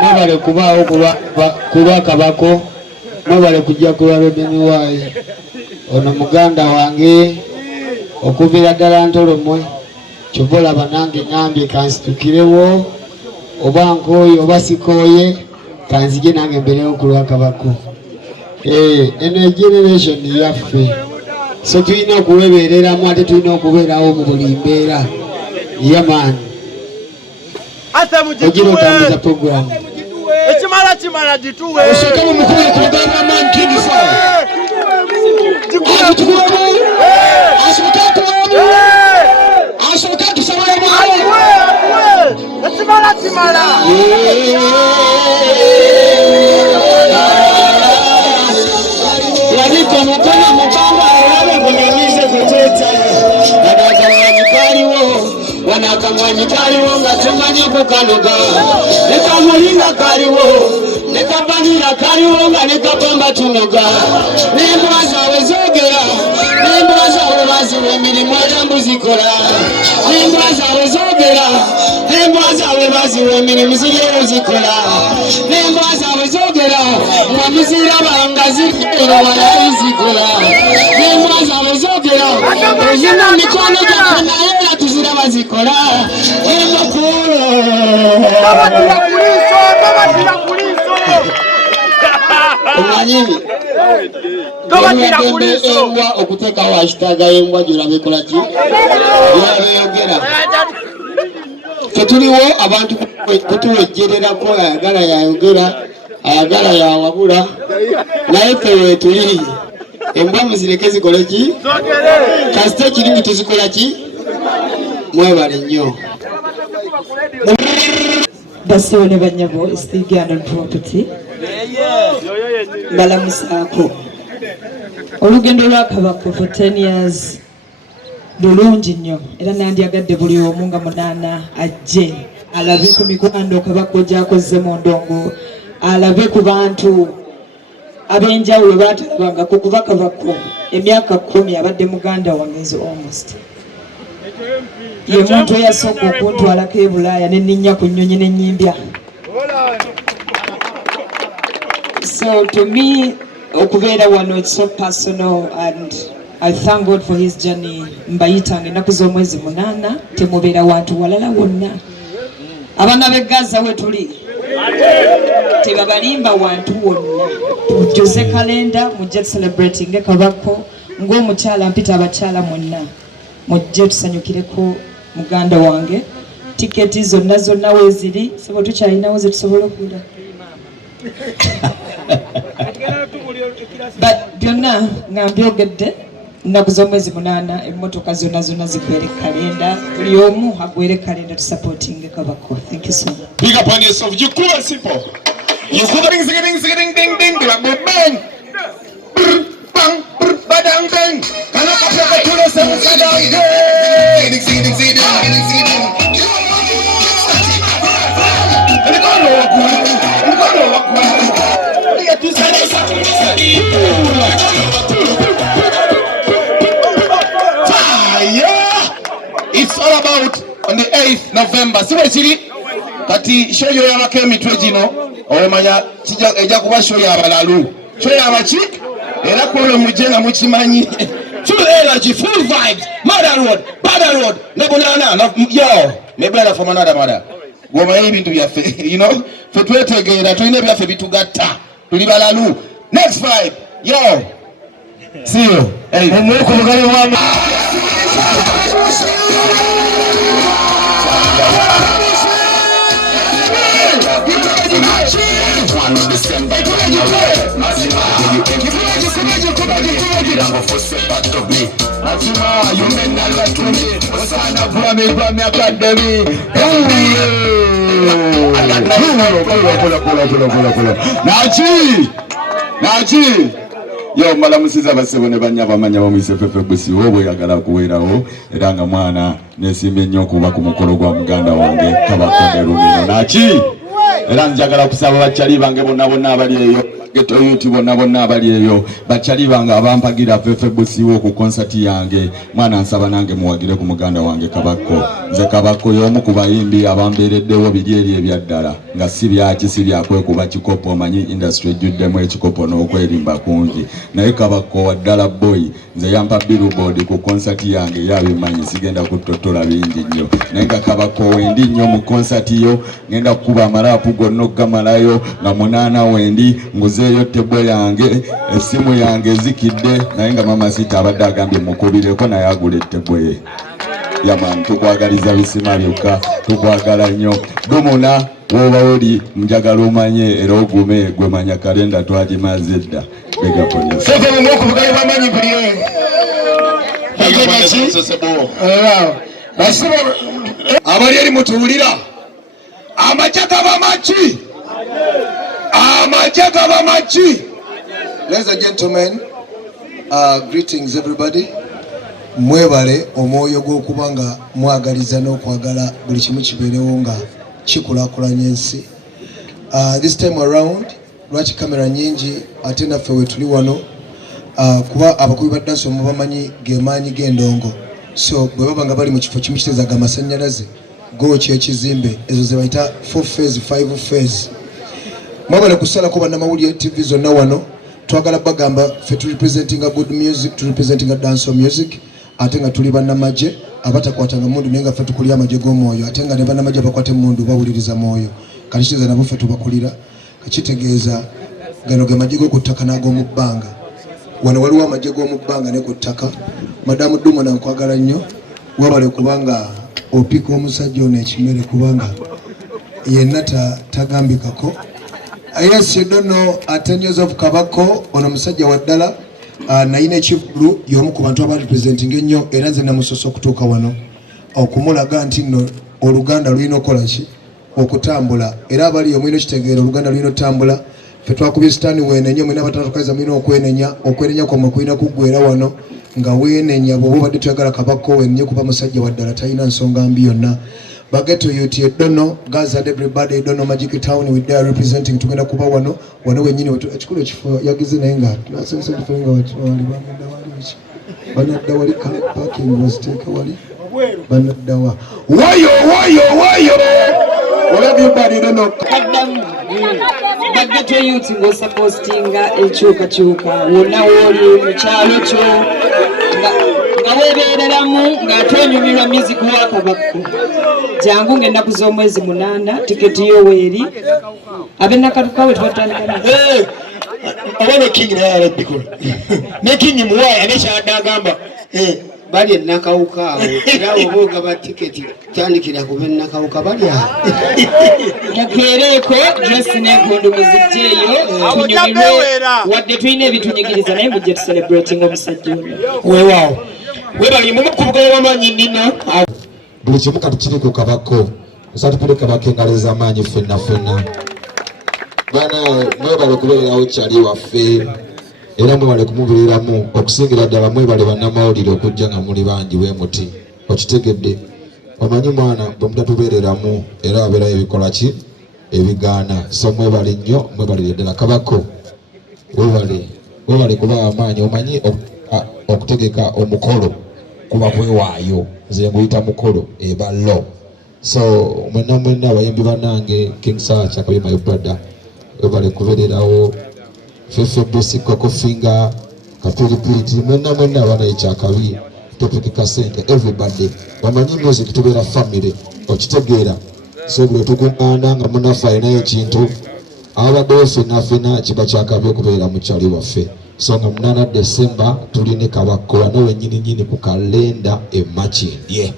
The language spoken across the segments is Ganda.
Mwebale kubaawo kuba kabako. Mwebale kujja kulaba beniwaayi. Ono muganda wange okuvira ddala Ntolomwe. Kyova banange ngambye kansitukirewo oba nkooye oba sikooye kanzije nange mberewo ku lwa kabako. Eno generation yaffe. So tulina okuwebereramu ate tulina okubeerawo mu buli mbeera. Yamaani. Ogira otambuza programu. Chimala jituwe. Oshoka mu mukulu ku lugamba man king fa. Ashoka tusabala mu. Chimala. Yadiko mukona mukamba alabe kunyamize kuteta. Wanakamwanyi kaliwo nga temanyi kukanoga. Nekamulinga kaliwo, nekabanira kaliwo nga nekapamba tunoga. Nembwa zaabwe zoogera, nembwa zaabwe baziwa emirimu era mbuzikola. Nembwa zaabwe zoogera, nembwa zaabwe baziwa emirimu zigero zikola. Nembwa zaabwe zoogera, nga muzirabanga zigero walayi zikola. Nembwa zaabwe zoogera, ozina mikono gyaffe naye era tuziraba zikola. Omanyini embwa okuteeka hashtag embwa gyolabekola ki yabeyogera tetuliwo abantu kutuwejjererako ayagala yayogera ayagala yawabula naye ffe wetuli embwa muzireke zikole ki kasite ekirimu tuzikola ki mwebale nnyo. Basawo ne bannyabo Istigano property. Balamusaako. Olugendo lwa Kabako for 10 years lulungi nnyo era nandyagadde buli omu nga munaana ajje alabe ku mikwano Kabako gy'akoze mu ndongo alabe ku bantu ab'enjawulo baatalabangako kuva Kabako emyaka 10 abadde muganda wange almost. Ye muntu eyasooka okuntwalako e Bulaaya ne nninnya ku nnyonyi ne nnyimbya. So to me, okubeera wano it's so personal and I thank God for his journey. Mbayitanga ennaku z'omwezi 8 temubeera wantu walala wonna. Abaana b'e Gaza we tuli tebabalimba wantu wonna. Tujjuze kalenda mujje celebrating Kabako ng'omukyala mpita abakyala mwenna. Mujje tusanyukireko muganda wange. Tiketi zonna weziri sebo tukyalinawo ze tusobola okula. But byonna nga mbyogedde ennaku z'omwezi 8 emmotoka zonna zikwere kalenda buli omu agwere kalenda to supporting Kabako. Thank you so much. Big up on yourself. You cool and simple. You cool ding ding bang. Bang badang bang. Kana kapaka tulo sa sadang. Ding. It's all about on the 8th November. See kati show yo yabake emitwe gino omanya ejja kuba show yabalalu. Show yabachi era kwolo mujenga mukimanyi. Full energy, full vibes. Mother road. Nebulana, yo. Nebulana from another mother. Goma ebintu byaffe, you know. Fe twetegeera tulina byaffe bitugatta. Tuli balalu. Next vibe. Yo. See you. Hey. Nachi yo malamusiza basebo ne banya bamanya bamwise Feffe Busi obwe yagala kuwerawo era nga mwana nesime nnyo kuba ku mukolo gwa muganda wange Kabako ne Rumino Nachi era njagala kusaba bakyali bange bonna abali eyo geto yuti bonna abali eyo bachali banga abampagira Feffe Busi wo ku concert yange mwana nsaba nange muwagire ku muganda wange Kabako nze Kabako y'omu ku bayimbi abambeereddewo biri ebyaddala nga si byaki si byakwekuba kikopo manyi industry ejjuddemu ekikopo n'okwerimba kungi naye Kabako waddala boy nze yampa billboard ku concert yange yabimanyi sigenda kutotola bingi nnyo naye nga Kabako wendi nnyo mu concert yo ngenda kukuba amalaapu gonna okgamalayo nga 8 wendi nguzeeyo tebo yange essimu yange zikidde naye nga mama sita abadde agambye mukubireko naye agula ettebo ye yaman tukwagaliza bisima byokka tukwagala nnyo dumuna woba oli njagala omanye era ogume gwe manya kalenda twagimaze edda abali eri mutuwulira amajja gaba maki amajja gaba maki. Ladies and gentlemen, greetings everybody. Mwebale omwoyo gw'okubanga mwagaliza n'okwagala buli kimu kibeerewo nga kikulaakulanya ensi. This time around lwaki kamera nyingi ate naffe we tuli wano kuba abakubi ba dansi omubamanyi gemaanyi g'endongo, so bwe baba nga bali mu kifo kimu kitezaga amasannyalaze gooki ekizimbe ezo ze bayita 4 phase 5 phase. Mwabale kusalako bannamawulire TV zonna wano twagala bagamba ffe tu representing a good music, tu representing a dancehall music, ate nga tuli bannamagye abatakwatanga mundu naye nga ffe tukulira amagye g'omwoyo, ate nga ne bannamagye bakwate mundu bawuliriza mwoyo. Kati kiza nabo ffe tubakulira kakitegeeza gano ge magye g'oku ttaka n'ag'omu bbanga. Wano waliwo amagye g'omu bbanga ne ku ttaka. Madamu Dumo nankwagala nnyo, wabale kubanga opika omusajja ono ekimere kubanga yenna tagambikako. Yes, you don't know 10 years of Kabako ono musajja waddala nayina ekivulu y'omu ku bantu abarepresenting ennyo era nze namusosa okutuuka wano okumulaga nti nno oluganda lulina okukola ki okutambula era abali omwino kitegeera oluganda lulina otambula. Ffe twakubye sitaani weenenya mwina abatatokaliza mwina okwenenya kwamwe kulina kuggwera wano nga weenenya bw'oba obadde tuyagala Kabako weenenye kuba musajja waddala talina nsonga mbi yonna. Bageto youth, you don't know, guys and everybody, you don't know Magic Town, we there representing tugenda kuba wano wenyini ekikulu ekifo yagize naye nga nasense tufunga wali banadda wali kale parking was take wali banadda wayo all of you body don't know Bageto youth ngo supportinga ekyukakyuka wonna woli mu kyalo kyo nga weebeereramu ng'atonyumirwa music wa Kabako. Jangu ng'ennaku z'omwezi 8 tiketi yo weeri ab'ennakatuka we twatandika abana king naye alabbikola ne king muwaya nekyadde agamba bali ennakawuka awo era oba ogaba tiketi tandikira ku b'ennakawuka bali awo mukeereeko dresi n'enkondo muzigyeeyo tunyumirwe wadde tulina ebitunyigiriza naye mujje tucelebrating omusajja ono weewaawo webali mumukubuga w'amaanyi nnina buli kimu kati kiri ku Kabako osatupire Kabako engalo ez'amaanyi ffenna bana mwebale okubeererawo kyali waffe era mwebale kumubeereramu okusingira ddala mwebale bannamawulire okujja nga muli bangi bwe muti okitegedde omanyi mwana bwe mutatubeereramu era wabeerayo ebikola ki ebigaana so mwebale nnyo mwebalire ddala Kabako webale kuba amaanyi omanyi okutegeka omukolo kuba kwewaayo nze nguyita mukolo eba lo so mwenna abayimbi banange King Saha Chakabi my brother webale kubeererawo Feffe Busi Koko Finger Kapiripiriti mwenna abana ekyakabi Topic Kasente everybody bamanyi music tubeera family okitegeera so bwe tukuŋŋaana nga munaffe alinayo ekintu abaddewo ffenna kiba kyakabi okubeera mu kyali waffe so nga 8 December tuline Kabako wano wennyini ku kalenda emakindye.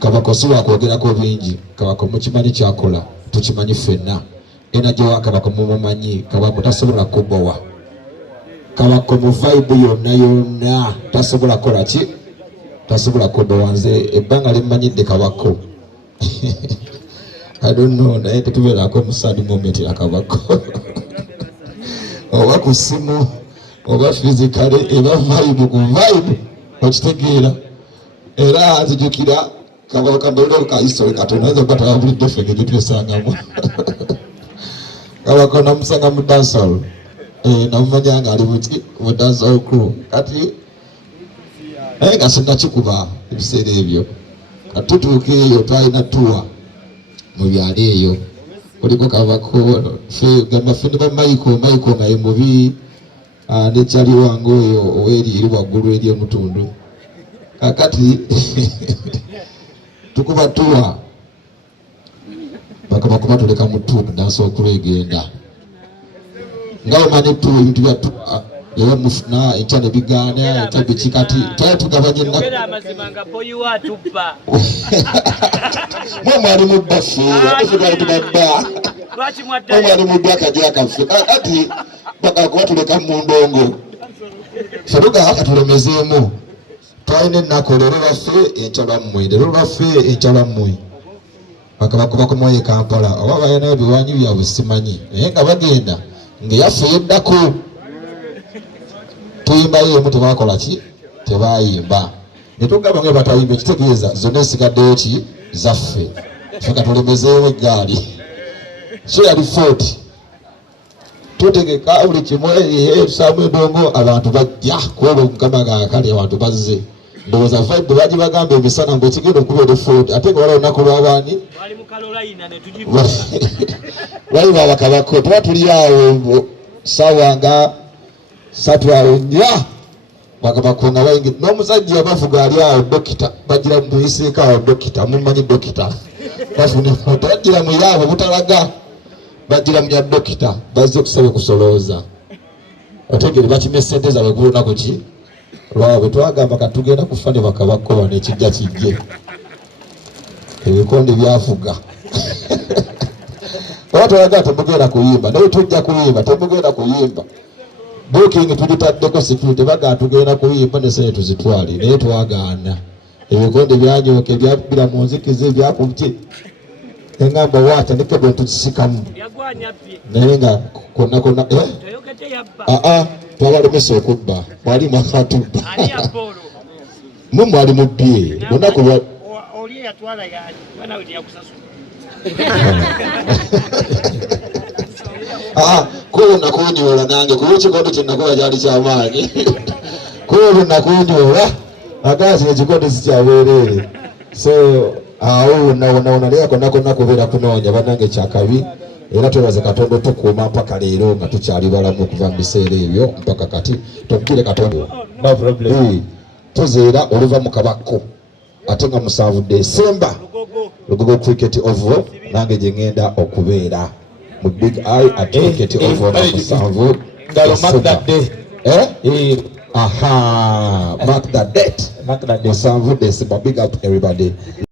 Kabako si wakwogerako bingi, Kabako mukimanyi kyakola tukimanyi ffenna era gye wa Kabako mumumanyi. Kabako tasobola kubowa, Kabako mu vibe yonna tasobola kola ki tasobola kubowa. Nze ebbanga limanyidde Kabako I don't know naye tetubeerako mu sad moment ya Kabako oba ku simu oba physically eba vibe ku vibe okitegeera era zijukira Kabako kabolo ka history katonda zo kwata abulidde fege tusangamu kabako namusanga mu dancehall namumanya nga ali mu dancehall crew kati nga sinnakikuba ebiseera ebyo katutuuka eyo twalina tuwa mu byalo eyo kuliko kabako gamafene ba Michael nga ye mubi nekyali wange oyo oweri eri waggulu eri omutundu kakati tukuba tuwa bakabakuba tuleka mu tuwa tudansa okulwegenda nga omanye tuwa ebintu bya tuwa yewe mufuna ekyane bigaana ekyabiki kati twali tugabanye mwali mu baffe atufugala tubabba mwali mu dwaka gyakaffe kati bakakuba tuleka mu ndongo fetugaa katulemezeemu twalina ennaku leero baffe encalammwe leero baffe encalammwe bakabakuba ku moyo Kampala oba balinayo biwanyi byabwe simanyi naye nga bagenda ngeyaffe yeddako tuyimbayo emu tebakola ki tebayimba netugamba nga batayimba ekitegeeza zonna ensigaddeyo ki zaffe feka tulemezeewo eggaali so yali 40 tutegeka buli kimu tusaamu endongo abantu bajja kuba mukama gaakali abantu bazze ndowooza vibe baji bagamba emisana ngaekigenda okubeera 40 ate nga waliwo olunaku lw'abaani waliwo abakabako tuba tuli awo sawa nga satu awo nya bakabako nga bayingi n'omusajja abavuga ali awo dokita bagira muyiseeko awo dokita mumanyi dokita bafune bagira mu yaabo butalaga bagira mu ya dokita bazze kusaba kusolooza otegere bakime sente zaabwe ku lunaku ki lwabwe twagamba katugenda kufa ne bakabako bano ekijja kijje ebikonde byavuga oba twalaga temugenda kuyimba naye tujja kuyimba temugenda kuyimba booking tugitaddeko security baga tugenda kuyimba ne sente tuzitwale naye twagaana ebikonde byanyooka ebyabira mu nzikiza ebyakubye engamba waata ne kebo tukisikamu naye nga konna twabalemesa okubba mwali mwakatubba mwe mwali mubbye lunaku lwa kulo nakunyola nange kuba ekikondo kyenakola kyali kyamaanyi kulo nakunyola agazi ekikondo sikyabeerere so awo wona leyako nakona kubeera kunoonya bannange kyakabi era twebaze Katonda tukuuma mpaka leero nga tukyali balamu okuva mu biseera ebyo mpaka kati tumukire Katonda tuzeera oluva mu kabako ate nga 7 December Lugogo cricket oval nange gye ngenda okubeera mu big eye at cricket oval na 7 mark that day mark that date 7 December. Big up everybody.